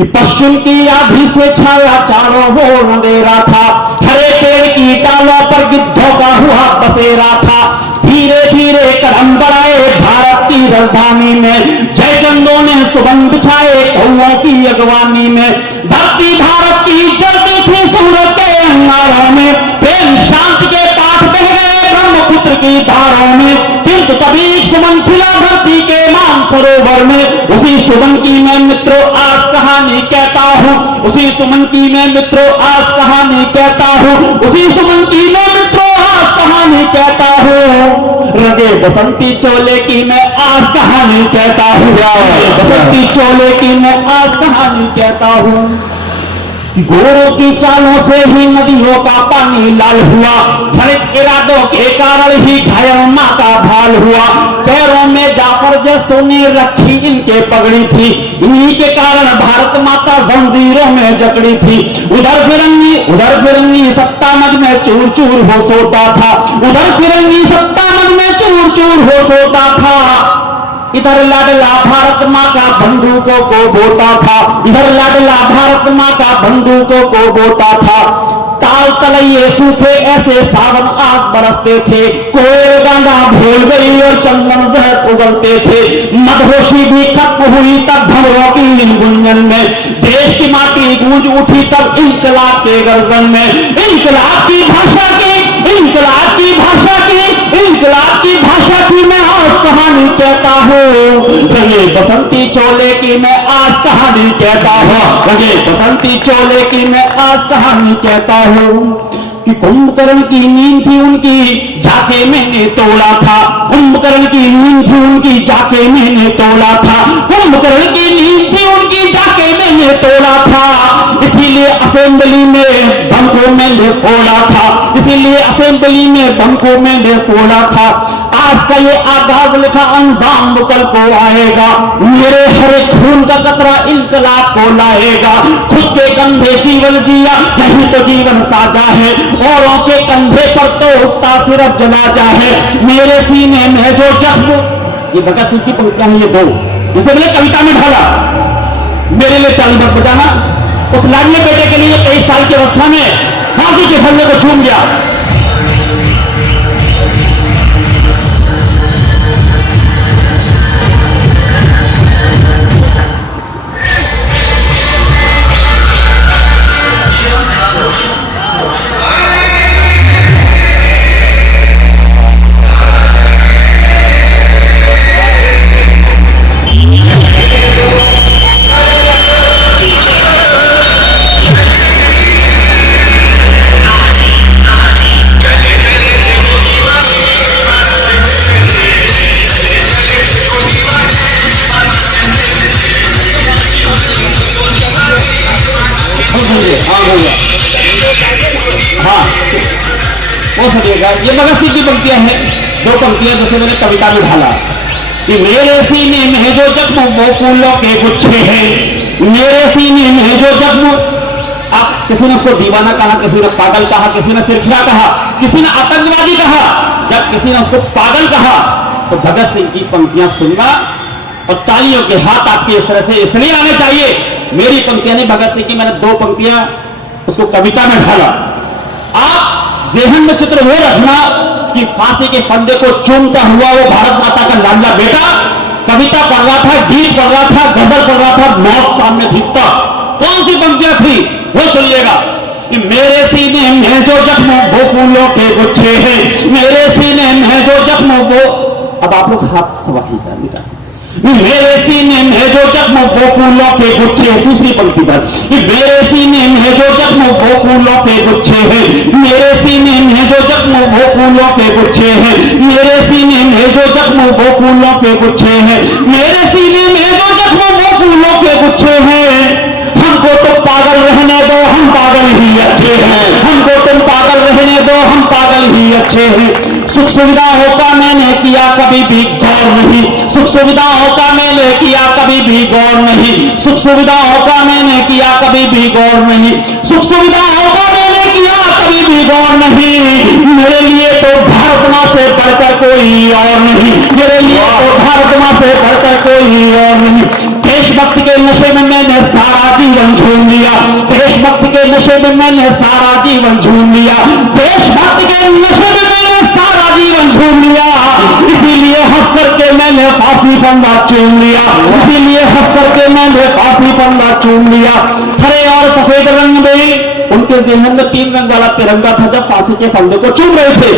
कि पश्चिम की आधी से छाया चारों ओर अंधेरा था, हरे पेड़ की डालों पर गिद्धों का हुआ बसेरा था। धीरे धीरे कदम बढ़ाए भारत की राजधानी में, जय चंदों ने सुगंध छाए कौओं की अगवानी में। धरती भारत की जलती थी सूरज के अंगारों में, प्रेम शांति के पाठ बह गए ब्रह्मपुत्र की धाराओं में। किंतु तभी सुमन खिला धरती के मान सरोवर में, उसी सुमन की मैं मित्रों आज कहानी कहता हूँ, उसी सुमन की मैं मित्रों आज कहानी कहता हूँ, उसी सुमन की मैं मित्रों आज कहानी कहता हूँ। रगे बसंती चोले की मैं आज कहानी कहता हूँ, बसंती चोले की मैं आज कहानी कहता हूँ। घोड़ों की चालों से ही नदियों का पानी लाल हुआ, घृणित इरादों के कारण ही घायल मां का भाल हुआ। पैरों में जाफर जैसों ने रखी इनके पगड़ी थी, इन्हीं के कारण भारत माता जंजीरों में जकड़ी थी। उधर फिरंगी सत्ता मज में चूर चूर हो सोता था, उधर फिरंगी सत्ता मज में चूर चूर हो सोता था। इधर लाडला भारत माँ का बंदूकों को बोता था, इधर लाडला भारत माँ का बंदूकों को बोता था। ताल तलैये सूखे ऐसे सावन आग बरसते थे, कोयल गंगा भूल गई और चंदन जहर उगलते थे। मदहोशी भी खत्म हुई तब भंवरों की इन गुंजन में, देश की माटी गूंज उठी तब इंकलाब के गर्जन में। इंकलाब की भाषा की, इंकलाब की भाषा की, इंकलाब की भाषा की मैं आज कहानी कहता हूँ। रंगे बसंती चोले की मैं आज कहानी कहता हूँ, रंगे बसंती चोले की मैं आज कहानी कहता हूँ। कि कुंभकर्ण की नींद थी उनकी जाके मैंने तोड़ा था, कुंभकर्ण की नींद थी उनकी जाके मैंने तोड़ा था, कुंभकर्ण की नींद थी उनकी जाके मैंने तोड़ा था। इसीलिए असेंबली में बम को मैंने फोड़ा था, इसीलिए असेंबली में बम को मैंने फोड़ा था। आज का ये आगाज लिखा अंजाम कल को आएगा, मेरे हरे खून का कतरा इनकलाब को लाएगा। खुद के कंधे जीवन जिया यही तो जीवन साजा है, औरों के कंधे पर तो उठता सिर्फ जनाजा है। मेरे सीने में जो जख्म, ये भगत सिंह की पंक्तियां हैं ये दो, इसे मैंने कविता में ढाला। मेरे लिए ताली मत बजाना। उस लाडले बेटे के लिए 23 साल की अवस्था में फांसी के फंदे को चूम गया। हाँ हो सकेगा। ये भगत सिंह की पंक्तियां हैं, दो पंक्तियां जैसे मैंने कविता में ढाला कि मेरे सीने में जो जख्म वो फूलों के गुच्छे हैं, मेरे सीने में जो जख्म। आप किसी ने उसको दीवाना कहा, किसी ने पागल कहा, किसी ने सिरखिया कहा, किसी ने आतंकवादी कहा। जब किसी ने उसको पागल कहा तो भगत सिंह की पंक्तियां सुनना और तालियों के हाथ आपके इस तरह से इसलिए आने चाहिए। मेरी पंक्तियां नहीं, भगत सिंह की मैंने दो पंक्तियां उसको कविता में ढाला। आप जेहन में चित्र वो रखना कि फांसी के फंदे को चूमता हुआ वो भारत माता का लाडला बेटा कविता पढ़ रहा था, गीत पढ़ रहा था, गजल पढ़ रहा था, मौत सामने थीकता। कौन सी पंक्तियां थी वो सुनिएगा कि मेरे सीने में जो जख्म वो फूलों के गुच्छे हैं, मेरे सीने में जो जख्म वो। अब आप लोग हाथ सवाही का मेरे सीने में जो जख्म वो फूलों के गुच्छे। दूसरी पंक्ति पर मेरे सीने में जो जख्म वो फूलों के गुच्छे हैं, मेरे सीने में जो जख्म वो फूलों के गुच्छे हैं, मेरे सीने में जो जख्म वो फूलों के गुच्छे हैं, मेरे सीने में जो जख्म वो फूलों के गुच्छे हैं। हमको तो पागल रहने दो, हम पागल ही अच्छे हैं, हमको तुम पागल रहने दो, हम पागल ही अच्छे हैं। सुख सुविधाओं का मैंने किया कभी भी गौर नहीं, सुख सुविधाओं का मैंने किया कभी भी गौर नहीं, सुख सुविधाओं का मैंने किया कभी भी गौर नहीं, सुख सुविधाओं का मैंने किया कभी भी गौर नहीं। मेरे लिए तो भारत मां से बढ़कर कोई और नहीं, मेरे लिए तो भारत मां से बढ़कर कोई और नहीं। देशभक्ति के नशे में मैंने सारा जीवन नशे में मैंने सारा जीवन झूम लिया, देशभक्त के नशे में मैंने सारा जीवन झूम लिया, इसीलिए हंस करके मैंने फांसी फंदा चूम लिया, इसीलिए हंस करके मैंने फांसी फंदा चूम लिया। हरे और सफेद रंग में उनके ज़हन में 3 रंग वाला तिरंगा था जब फांसी के फंदे को चूम रहे थे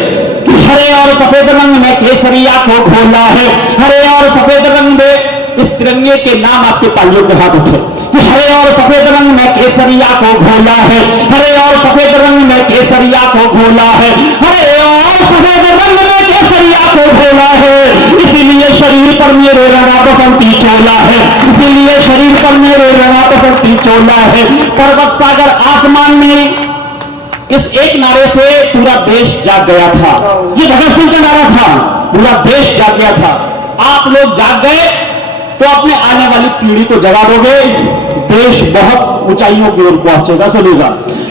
कि हरे और सफेद रंग में केसरिया को घोला है, हरे और सफेद रंग में इस तिरंगे के नाम आपके तालियों के हाथ उठे कि हरे और सफेद रंग में केसरिया को घोला है, हरे और सफेद रंग में केसरिया को घोला है, हरे और सफेद रंग में केसरिया को घोला है, इसीलिए शरीर पर मेरे रंगा बसंती चोला है, इसीलिए शरीर पर मेरे रंगा बसंती चोला है। पर्वत सागर आसमान में इस एक नारे से पूरा देश जाग गया था। ये भगत सिंह का नारा था, पूरा देश जाग गया था। आप लोग जाग गए तो अपने आने वाली पीढ़ी को जगा दोगे, देश बहुत ऊंचाइयों की ओर पहुंचेगा। सुनिएगा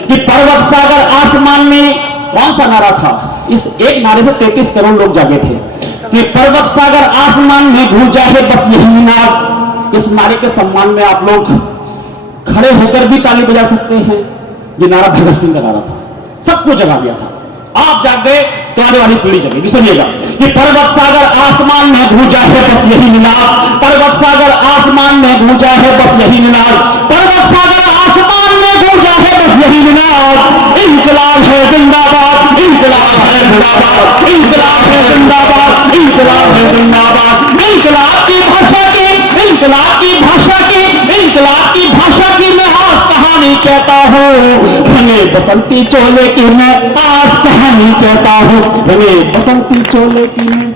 कि पर्वत सागर आसमान में कौन सा नारा था? इस एक नारे से 33 करोड़ लोग जागे थे कि पर्वत सागर आसमान में गूंजा है बस यही नाद। इस नारे के सम्मान में आप लोग खड़े होकर भी ताली बजा सकते हैं। ये नारा भगत सिंह का नारा था, सबको जगा दिया था। आप जाग गए तो आने वाली पीढ़ी जगेगी। सुनिएगा कि पर्वत सागर आसमान में गूंजा है बस यही निनाद, पर्वत सागर आसमान में गूंजा है बस यही निनाद, पर्वत सागर आसमान में गूंजा है बस यही निनाद। इंकलाब है जिंदाबाद, इंकलाब है जिंदाबाद, इंकलाब है जिंदाबाद, इंकलाब है जिंदाबाद। इंकलाब की भाषा की, इंकलाब की भाषा की, इंकलाब की भाषा की मैं आज कहानी कहता हूँ, हमें बसंती चोले की मैं आज कहानी कहता हूँ, हमें बसंती चोले की मैं